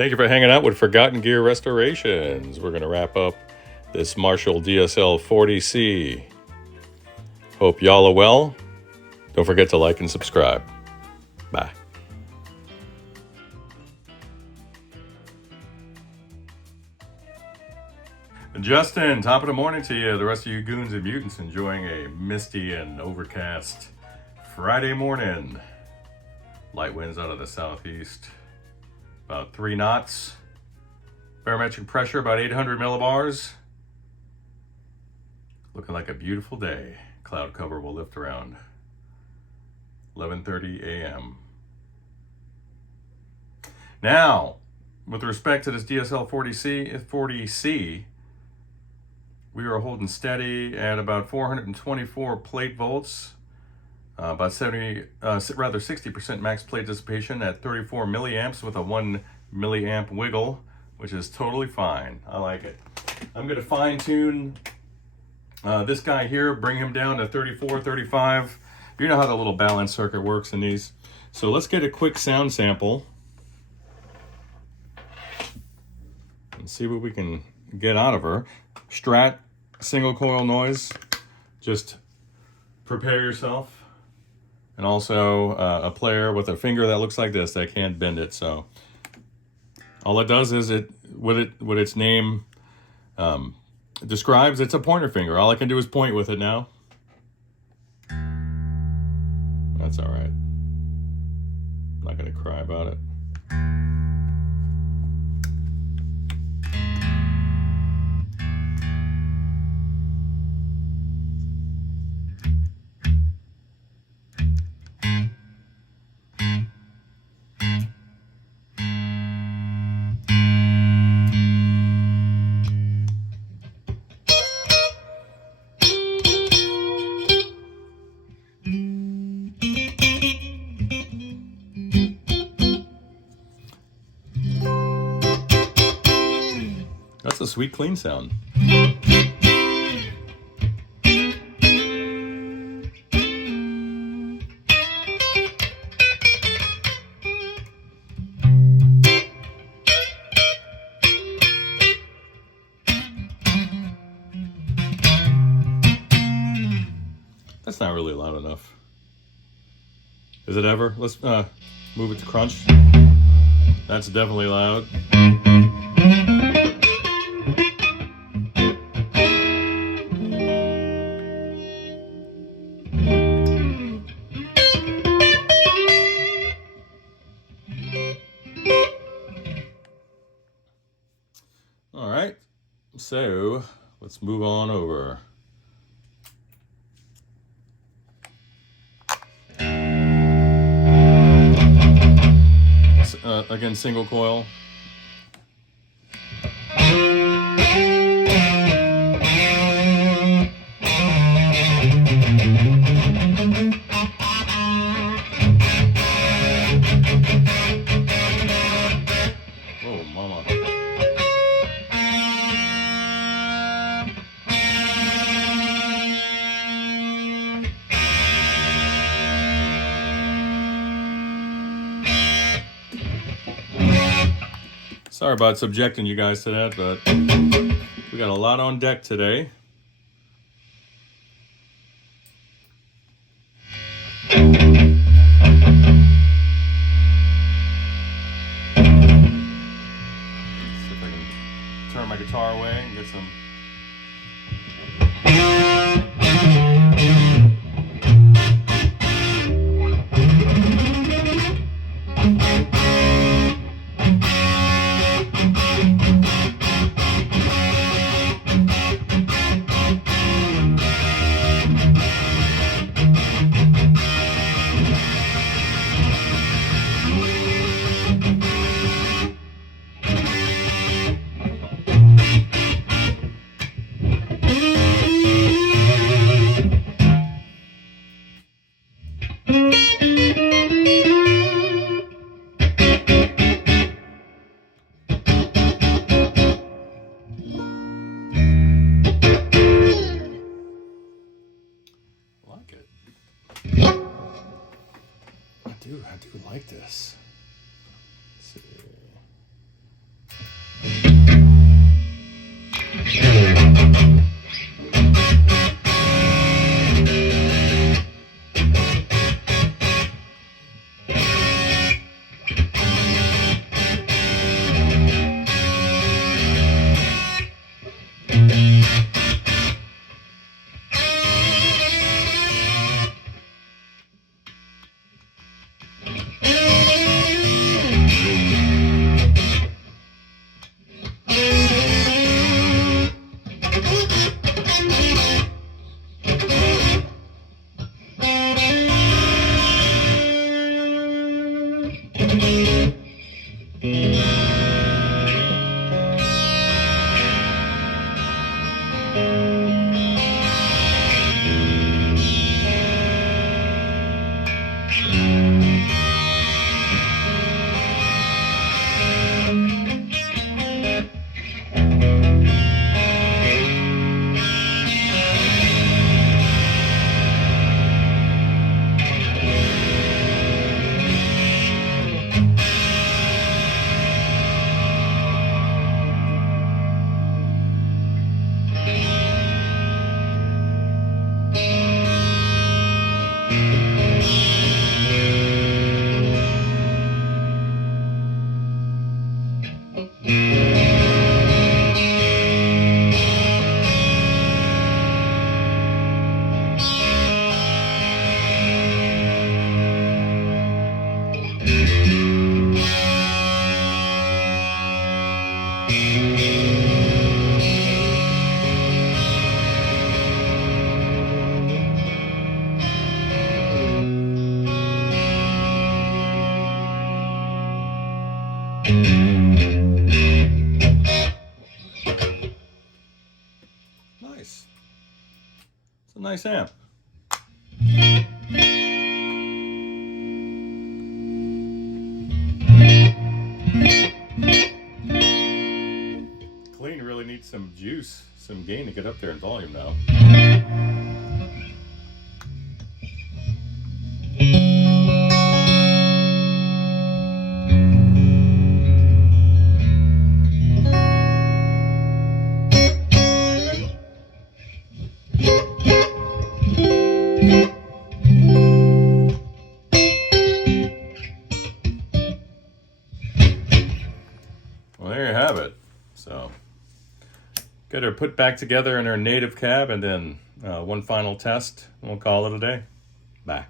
Thank you for hanging out with Forgotten Gear Restorations. We're going to wrap up this Marshall DSL 40C. Hope y'all are well. Don't forget to like and subscribe. Bye. Justin, top of the morning to you. The rest of you goons and mutants enjoying a misty and overcast Friday morning. Light winds out of the southeast. About 3 knots. Barometric pressure about 800 millibars. Looking like a beautiful day. Cloud cover will lift around 11:30 a.m. Now, with respect to this DSL 40C, we are holding steady at about 424 plate volts, about 60% max plate dissipation at 34 milliamps with a 1 milliamp wiggle, which is totally fine. I like it. I'm going to fine tune this guy here, bring him down to 34, 35. You know how the little balance circuit works in these. So let's get a quick sound sample and see what we can get out of her. Strat, single coil noise. Just prepare yourself. And also a player with a finger that looks like this that can't bend it. So all it does is what its name describes, it's a pointer finger. All I can do is point with it now. That's all right. I'm not gonna cry about it. That's a sweet, clean sound. That's not really loud enough. Is it ever? Let's move it to crunch. That's definitely loud. All right, so let's move on over. Again, single coil. Oh, mama. Sorry about subjecting you guys to that, but we got a lot on deck today. See if I can turn my guitar away and get some. I do like this. Let's see. Nice. It's a nice amp. Clean really needs some juice, some gain to get up there in volume now. Well, there you have it. So, get her put back together in her native cab, and then one final test, and we'll call it a day. Bye.